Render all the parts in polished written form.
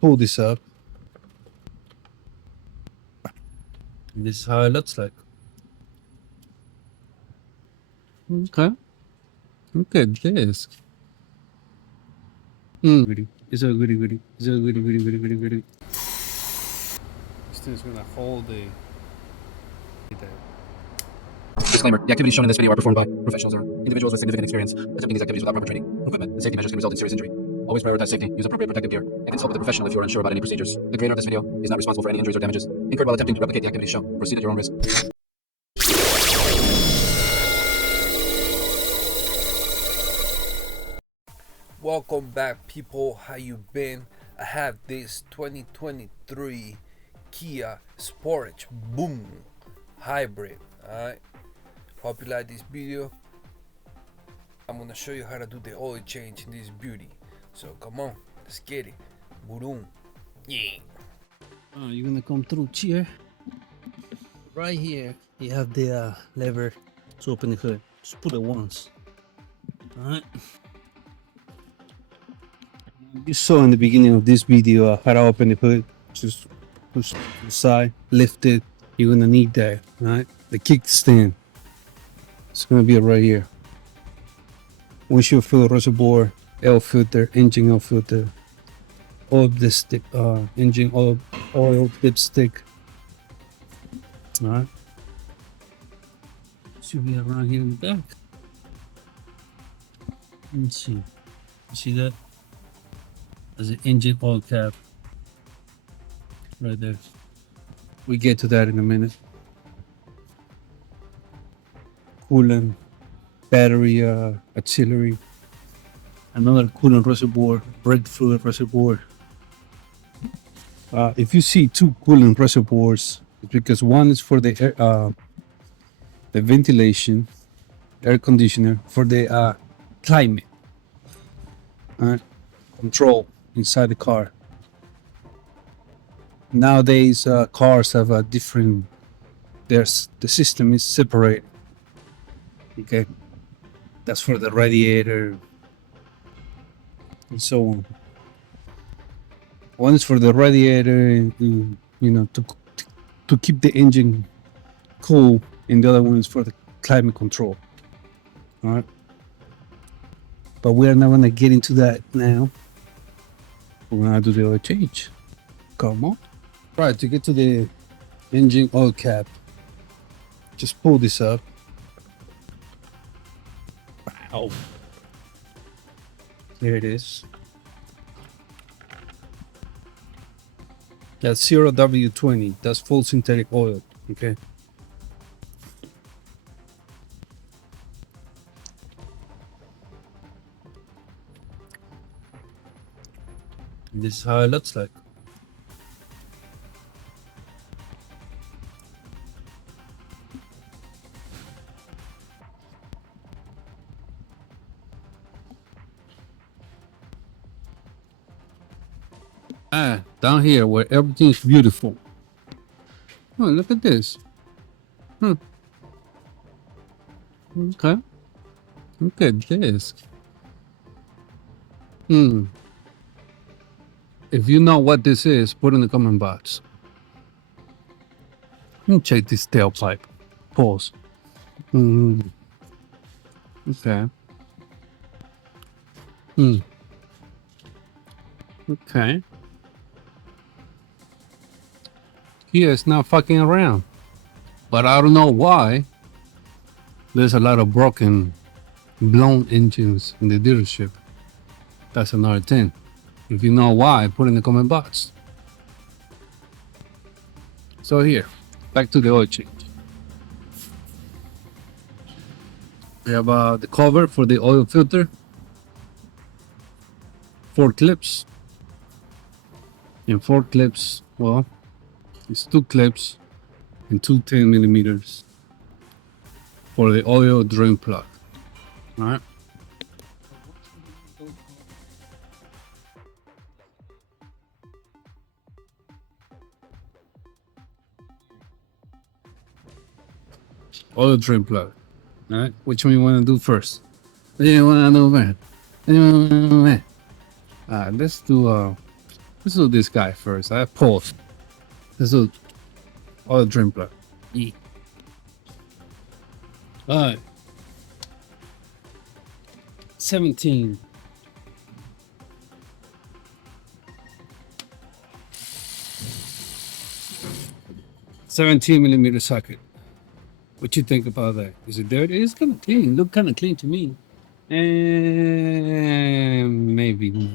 pull this up. This is how it looks like. Okay. Look at this. Goody. It's a goody goody. It's a goody goody goody goody goody. This thing's gonna hold the. Disclaimer: the activities shown in this video are performed by professionals or individuals with significant experience attempting these activities without proper training, equipment, and safety measures can result in serious injury. Always prioritize safety, use appropriate protective gear, and consult with a professional if you are unsure about any procedures. The creator of this video is not responsible for any injuries or damages incurred while attempting to replicate the activities shown. Proceed at your own risk. Welcome back, people. How you been? I have this 2023 Kia Sportage boom hybrid. Alright, hope you like this video. I'm gonna show you how to do the oil change in this beauty. So come on, let's get it. Boom. Yeah. You're gonna come through here. Right here, you have the lever to open the hood. Just pull it once. Alright. You saw in the beginning of this video how to open the hood. Just push to the side, lift it. You're gonna need that, right? The kickstand. It's gonna be right here. Windshield filter reservoir, air filter, engine oil filter, oil dipstick, engine oil dipstick. All right. Should be around here in the back. Let's see. You see that? There's an engine oil cap right there. We get to that in a minute. Coolant, battery, auxiliary, another coolant reservoir, brake fluid reservoir. If you see two coolant reservoirs, it's because one is for the air, the ventilation, air conditioner, for the climate, control inside the car. Nowadays, cars have a different. The system is separate. Okay, that's for the radiator and so on. One is for the radiator, and, you know, to keep the engine cool, and the other one is for the climate control. All right, but we are not gonna get into that now. We're gonna do the oil change. Come on. Right, to get to the engine oil cap, just pull this up. Wow. There it is. That's 0W20. That's full synthetic oil. Okay. And this is how it looks like. Down here where everything's beautiful. Oh, look at this. Okay. Look at this. If you know what this is, put in the comment box. Let me check this tailpipe. Pause. Okay. Okay. Kia is not fucking around. But I don't know why. There's a lot of broken, blown engines in the dealership. That's another thing. If you know why, put in the comment box. So here, back to the oil change. We have the cover for the oil filter. 4 clips. And 4 clips, well, it's 2 clips and 2 10mm for the oil drain plug. All right. Oil drain plug. All right. Which one you want to do first? What do you want to do first? Let's Let's do this guy first. I pause. Let's do oil drain plug. E. Alright. 17. $17mm socket. What you think about that? Is it dirty? It's kind of clean. Look kind of clean to me. And maybe not.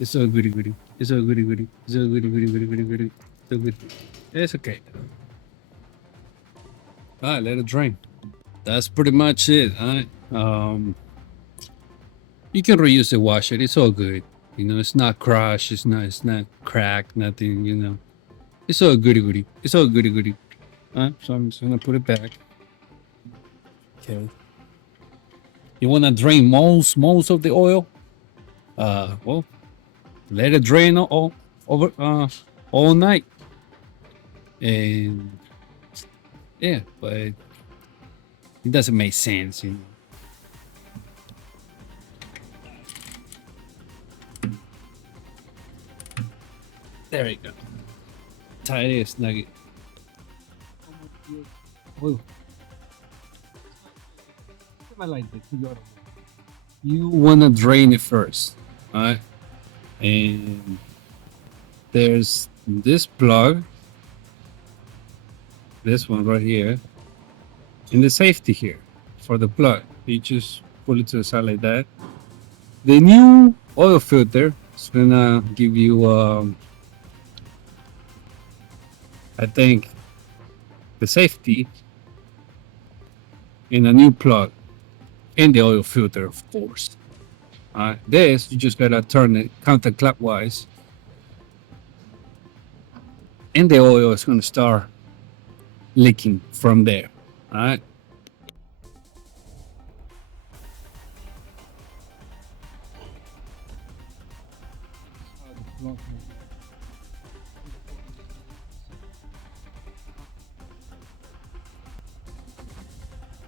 It's so goody goody. It's so goody goody. It's so goody goody goody goody goody. So good. It's okay. Alright, let it drain. That's pretty much it. Alright. You can reuse the washer. It's all good. You know, it's not crushed. It's not cracked. Nothing. You know, it's all goody goody. It's all goody goody. Alright, so I'm just gonna put it back. Okay. You wanna drain most of the oil? Well, let it drain all night. And yeah, but it doesn't make sense, you know. There you go. Tiniest nugget. Oh. You wanna drain it first, alright? And there's this plug, this one right here, and the safety here for the plug. You just pull it to the side like that. The new oil filter is gonna give you I think the safety in a new plug and the oil filter, of course. This you just gotta turn it counterclockwise, and the oil is gonna start leaking from there. All right.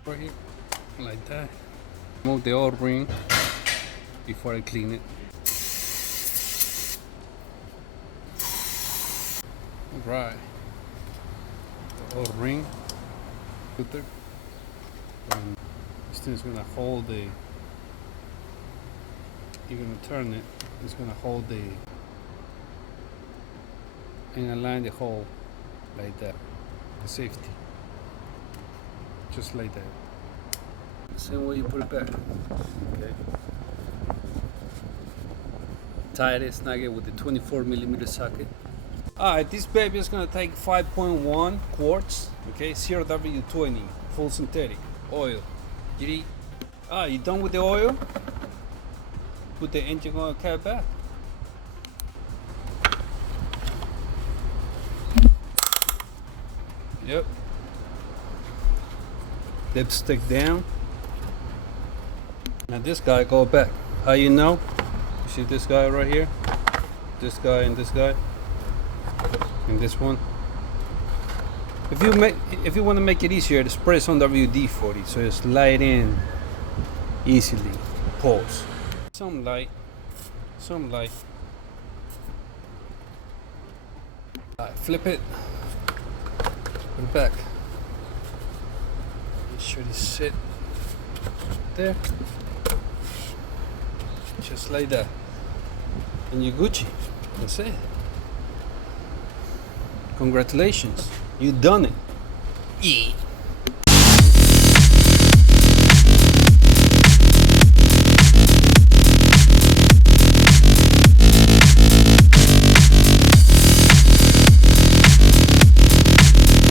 Right here, like that. Remove the oil ring before I clean it. Right. The oil ring. Filter. This thing's gonna hold the. You're gonna turn it. It's gonna hold the. And align the hole like that. The safety. Just like that. Same way you put it back. Okay. Tie this nugget with the 24mm socket. Alright, this baby is gonna take 5.1 quarts. Okay, CRW20, full synthetic oil. You done with the oil? Put the engine oil cap back. Yep. Dipstick down. Now this guy go back. How you know? You see this guy right here? This guy and this guy. And this one. If you want to make it easier, just press on WD-40 so it slide in easily. Pause. Some light. Alright, flip it. Put it back. Make sure to sit there. Just like that. And you're Gucci. That's it. Congratulations. You done it. Yeah.